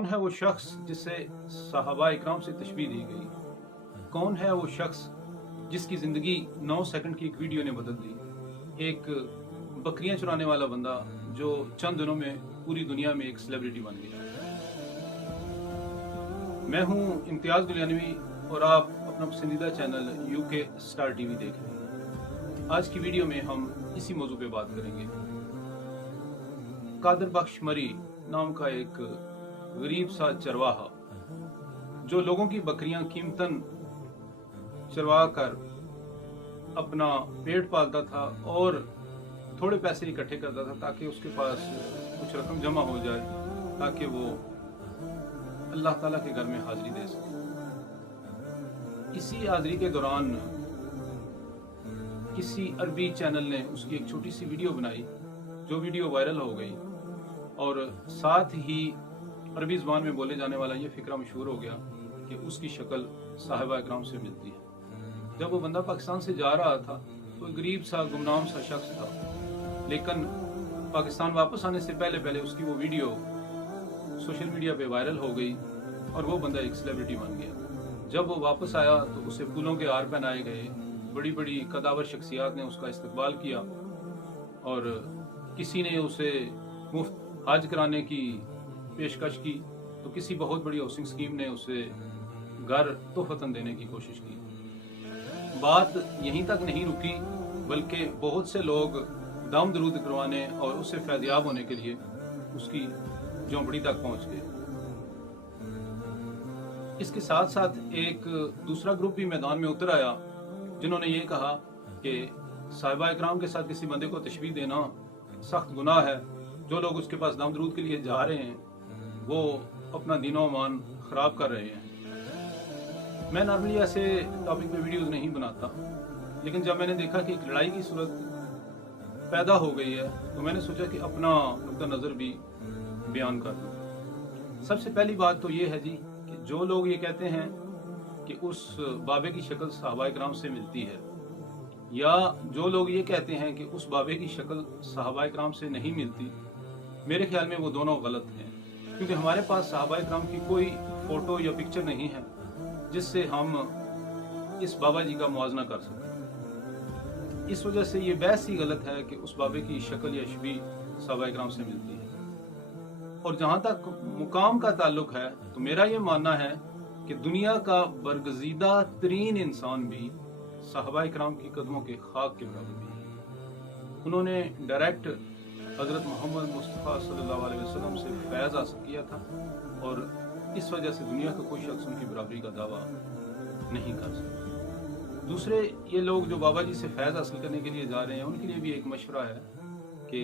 कौन है वो शख्स जिसे सहाबा इकराम से तशबीह दी गई? कौन है वो शख्स जिसकी ज़िंदगी 9 सेकंड की एक वीडियो ने बदल दी? एक बकरियां चुराने वाला बंदा जो चंद दिनों में पूरी दुनिया में एक सेलिब्रिटी बन गया। मैं हूं इम्तियाज़ गुलियानवी और आप अपना पसंदीदा चैनल यूके स्टार टीवी देख रहे हैं। आज की वीडियो में हम इसी मौजू पे बात करेंगे। कादर बख्श मरी नाम का एक गरीब सा चरवाहा जो लोगों की बकरियां कीमतन चरवा कर अपना पेट पालता था और थोड़े पैसे इकट्ठे करता था ताकि उसके पास कुछ रकम जमा हो जाए ताकि वो अल्लाह ताला के घर में हाजिरी दे सके। इसी हाजिरी के दौरान किसी अरबी चैनल ने उसकी एक छोटी सी वीडियो बनाई जो वीडियो वायरल हो गई और साथ ही अरबी ज़बान में बोले जाने वाला ये फिक्रा मशहूर हो गया कि उसकी शक्ल साहिबा इकराम से मिलती है। जब वो बंदा पाकिस्तान से जा रहा था तो एक गरीब सा गुमनाम सा शख्स था, लेकिन पाकिस्तान वापस आने से पहले पहले उसकी वो वीडियो सोशल मीडिया पे वायरल हो गई और वो बंदा एक सेलिब्रिटी बन गया। जब वो वापस आया तो उसे फूलों के हार पहनाए गए, बड़ी बड़ी कदावर शख्सियात ने उसका इस्तकबाल किया और किसी ने उसे मुफ्त हज कराने की पेशकश की तो किसी बहुत बड़ी हाउसिंग स्कीम ने उसे घर तोहफतन देने की कोशिश की। बात यहीं तक नहीं रुकी बल्कि बहुत से लोग दम दरूद करवाने और उससे फैज़याब होने के लिए उसकी झोंपड़ी तक पहुंच गए। इसके साथ साथ एक दूसरा ग्रुप भी मैदान में उतर आया जिन्होंने ये कहा कि साहिबा इकराम के साथ किसी बंदे को तशबीह देना सख्त गुनाह है। जो लोग उसके पास दम दरूद के लिए जा रहे हैं वो अपना दीनो ईमान ख़राब कर रहे हैं। मैं नॉर्मली ऐसे टॉपिक पे वीडियोस नहीं बनाता, लेकिन जब मैंने देखा कि एक लड़ाई की सूरत पैदा हो गई है तो मैंने सोचा कि अपना नुक्ता नज़र भी बयान कर दूँ। सबसे पहली बात तो ये है जी कि जो लोग ये कहते हैं कि उस बाबे की शक्ल सहाबा इकराम से मिलती है, या जो लोग ये कहते हैं कि उस बाबे की शक्ल सहाबा इकराम से नहीं मिलती, मेरे ख्याल में वो दोनों गलत हैं, क्योंकि हमारे पास सहाबा इकराम की कोई फ़ोटो या पिक्चर नहीं है जिससे हम इस बाबा जी का मुआवजा कर सकें। इस वजह से ये बहस ही गलत है कि उस बाबे की शक्ल या शबीह सहाबा इकराम से मिलती है। और जहाँ तक मुकाम का ताल्लुक है तो मेरा ये मानना है कि दुनिया का बरगजीदा तरीन इंसान भी सहाबा इकराम की कदमों के खाक के बराबर भी है। उन्होंने डायरेक्ट हज़रत मोहम्मद मुस्तफ़ा सल्लल्लाहु अलैहि वसल्लम से फैज़ हासिल किया था और इस वजह से दुनिया का कोई शख्स उनकी बराबरी का दावा नहीं कर सकता। दूसरे ये लोग जो बाबा जी से फैज़ हासिल करने के लिए जा रहे हैं उनके लिए भी एक मशवरा है कि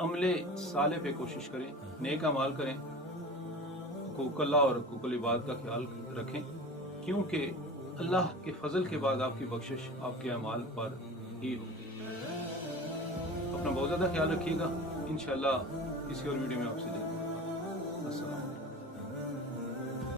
अमले साले पे कोशिश करें, नेक अमाल करें, हुकूक अल्लाह और हुकूक इबाद का ख्याल रखें, क्योंकि अल्लाह के फजल के बाद आपकी बख्शिश आपके अमाल पर ही होगी। अपना बहुत ज़्यादा ख्याल रखिएगा। इंशाअल्लाह किसी और वीडियो में आपसे जल्द। अस्सलाम।